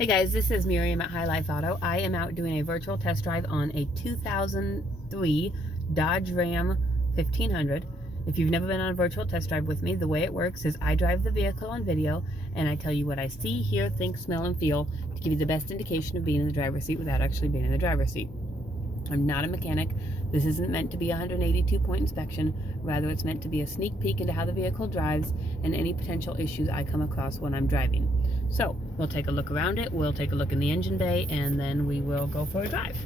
Hey guys, this is Miriam at High Life Auto. I am out doing a virtual test drive on a 2003 Dodge Ram 1500. If you've never been on a virtual test drive with me, the way it works is I drive the vehicle on video and I tell you what I see, hear, think, smell, and feel to give you the best indication of being in the driver's seat without actually being in the driver's seat. I'm not a mechanic. This isn't meant to be a 182-point inspection. Rather, it's meant to be a sneak peek into how the vehicle drives and any potential issues I come across when I'm driving. So, we'll take a look around it, we'll take a look in the engine bay, and then we will go for a drive.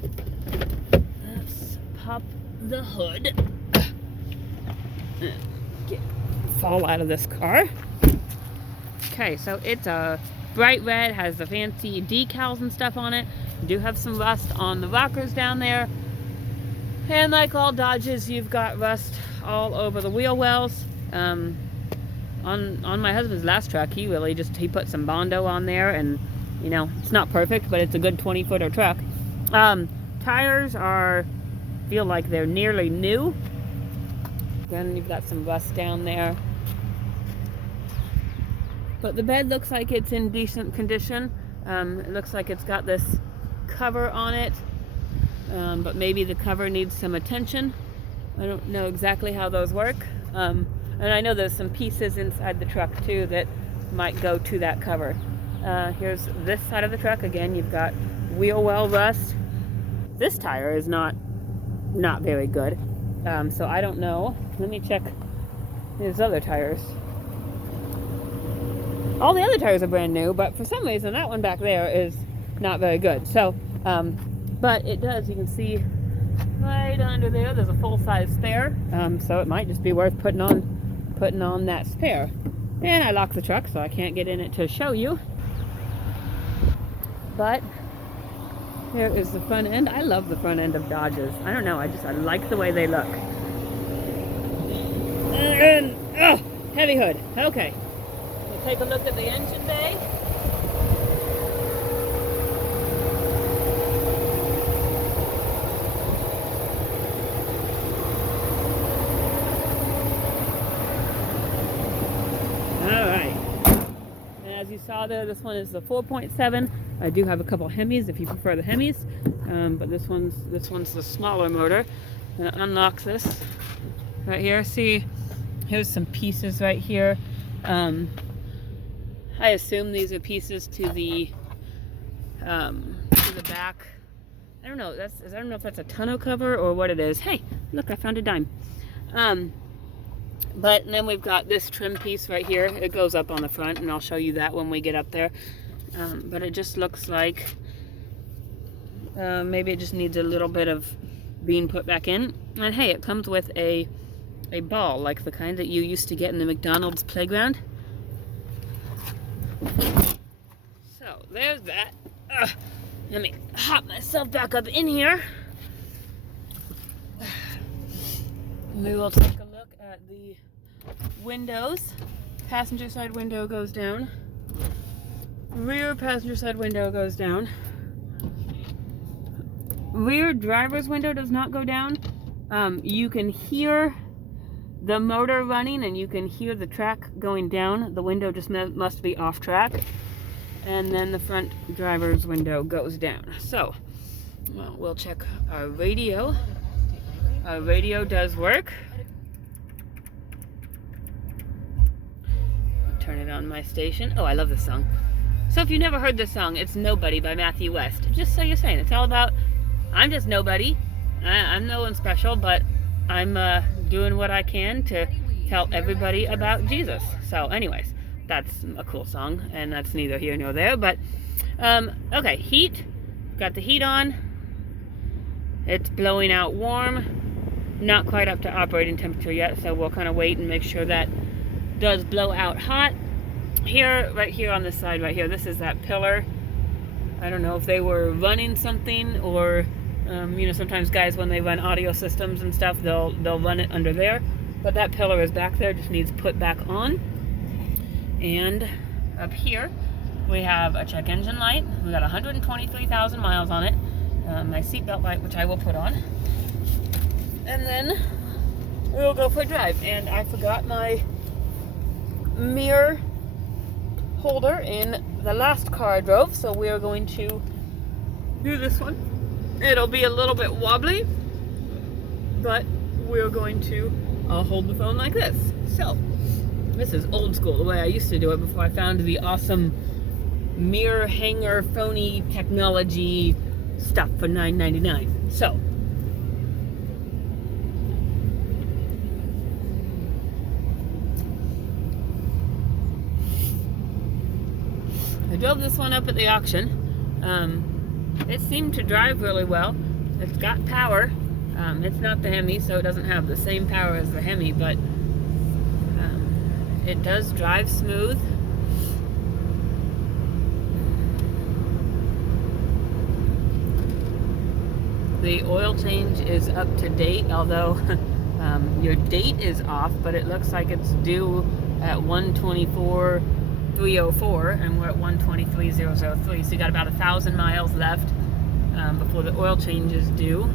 Let's pop the hood. Fall out of this car. Okay, so it's a bright red, has the fancy decals and stuff on it. You do have some rust on the rockers down there. And like all Dodges, you've got rust all over the wheel wells. On my husband's last truck, he put some Bondo on there, and you know, it's not perfect, but it's a good 20-footer truck. Tires feel like they're nearly new. Then you've got some rust down there. But the bed looks like it's in decent condition. It looks like it's got this cover on it, but maybe the cover needs some attention. I don't know exactly how those work. And I know there's some pieces inside the truck too that might go to that cover. Here's this side of the truck. Again, you've got wheel well rust. This tire is not very good. So I don't know. Let me check his other tires. All the other tires are brand new, but for some reason that one back there is not very good. So, but it does, you can see right under there's a full-size spare. So it might just be worth putting on that spare. And I locked the truck, so I can't get in it to show you. But here is the front end. I love the front end of Dodges. I don't know, I like the way they look. And, heavy hood. Okay. We'll take a look at the engine bay. As you saw there, this one is the 4.7. I do have a couple Hemis if you prefer the Hemis, but this one's the smaller motor. I'm gonna unlock this right here. See, here's some pieces right here. I assume these are pieces to the back. I don't know. I don't know if that's a tonneau cover or what it is. Hey, look! I found a dime. But then we've got this trim piece right here. It goes up on the front, and I'll show you that when we get up there. But it just looks like maybe it just needs a little bit of being put back in. And hey, it comes with a ball, like the kind that you used to get in the McDonald's playground. So there's that. Let me hop myself back up in here. We will take a look at the windows. Passenger side window goes down. Rear passenger side window goes down. Rear driver's window does not go down. You can hear the motor running and you can hear the track going down. The window just must be off track. And then the front driver's window goes down. So, well, we'll check our radio. Our radio does work. Turn it on my station. Oh, I love this song. So if you've never heard this song, it's Nobody by Matthew West. Just so you're saying, it's all about, I'm just nobody. I'm no one special, but I'm doing what I can to tell everybody about Jesus. So anyways, that's a cool song, and that's neither here nor there. But, okay, heat. Got the heat on. It's blowing out warm. Not quite up to operating temperature yet, so we'll kind of wait and make sure that does blow out hot. Here, right here on this side right here, this is that pillar. I don't know if they were running something or, you know, sometimes guys when they run audio systems and stuff, they'll run it under there. But that pillar is back there, just needs put back on. And up here, we have a check engine light. We got 123,000 miles on it. My seatbelt light, which I will put on. And then we'll go for a drive. And I forgot my mirror holder in the last car I drove, so we are going to do this one. It'll be a little bit wobbly, but we're going to hold the phone like this. So, this is old school, the way I used to do it before I found the awesome mirror hanger phony technology stuff for $9.99. So, I drove this one up at the auction. It seemed to drive really well. It's got power. It's not the Hemi, so it doesn't have the same power as the Hemi, but it does drive smooth. The oil change is up to date, although your date is off, but it looks like it's due at 124,304, and we're at 123,003, so you got about 1,000 miles left before the oil change is due.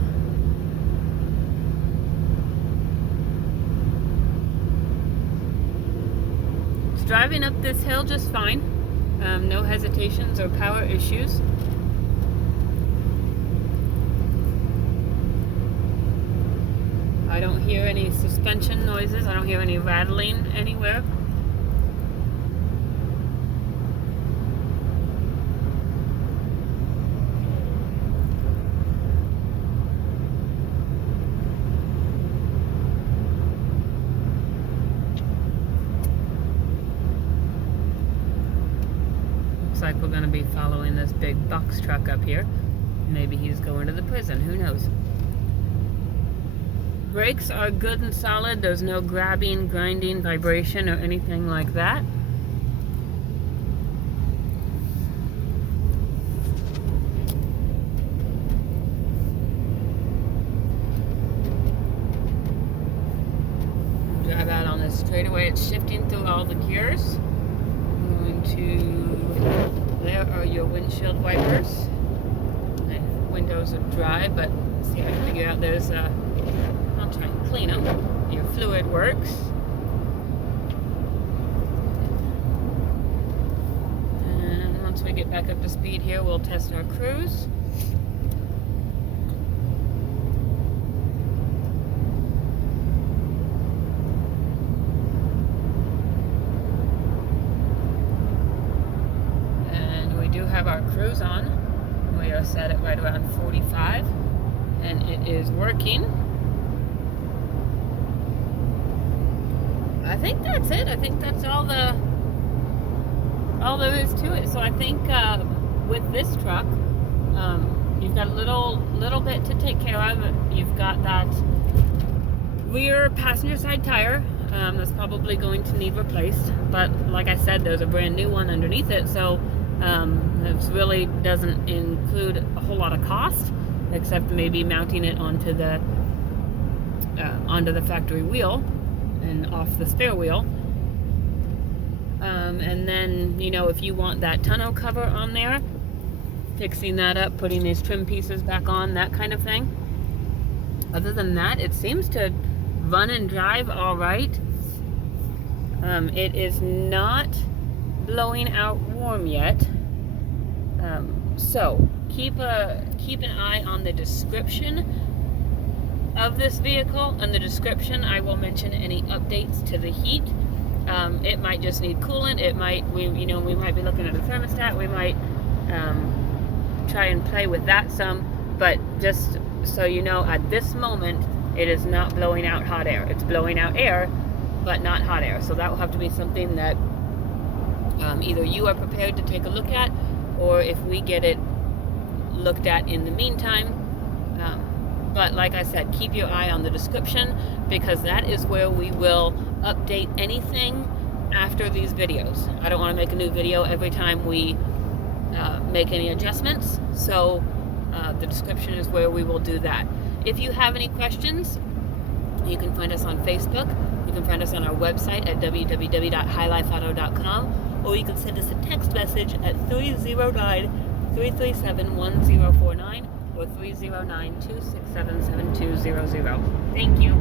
It's driving up this hill just fine. No hesitations or power issues. I don't hear any suspension noises. I don't hear any rattling anywhere. Looks like we're going to be following this big box truck up here. Maybe he's going to the prison. Who knows? Brakes are good and solid. There's no grabbing, grinding, vibration, or anything like that. Drive out on this straightaway. It's shifting through all the gears. I'm going to... There are your windshield wipers. The windows are dry, but let's see if I can figure out there's a... I'll try and clean them. Your fluid works. And once we get back up to speed here, we'll test our cruise. And we do have our cruise on. We are set at right around 45, and it is working. I think that's it. I think that's all there is to it. So I think with this truck, you've got a little bit to take care of. You've got that rear passenger side tire that's probably going to need replaced. But like I said, there's a brand new one underneath it, so it really doesn't include a whole lot of cost, except maybe mounting it onto the factory wheel and off the spare wheel. And then, you know, if you want that tonneau cover on there, fixing that up, putting these trim pieces back on, that kind of thing. Other than that, it seems to run and drive all right. It is not blowing out warm yet. So keep an eye on the description of this vehicle. In the description, I will mention any updates to the heat. It might just need coolant. It might, we might be looking at a thermostat. We might try and play with that some. But just so you know, at this moment, it is not blowing out hot air. It's blowing out air, but not hot air. So that will have to be something that either you are prepared to take a look at, or if we get it looked at in the meantime. But like I said, keep your eye on the description, because that is where we will update anything after these videos. I don't want to make a new video every time we make any adjustments, so the description is where we will do that. If you have any questions, you can find us on Facebook. You can find us on our website at www.highlifeauto.com, or you can send us a text message at 309-337-1049 or 309-267-7200. Thank you.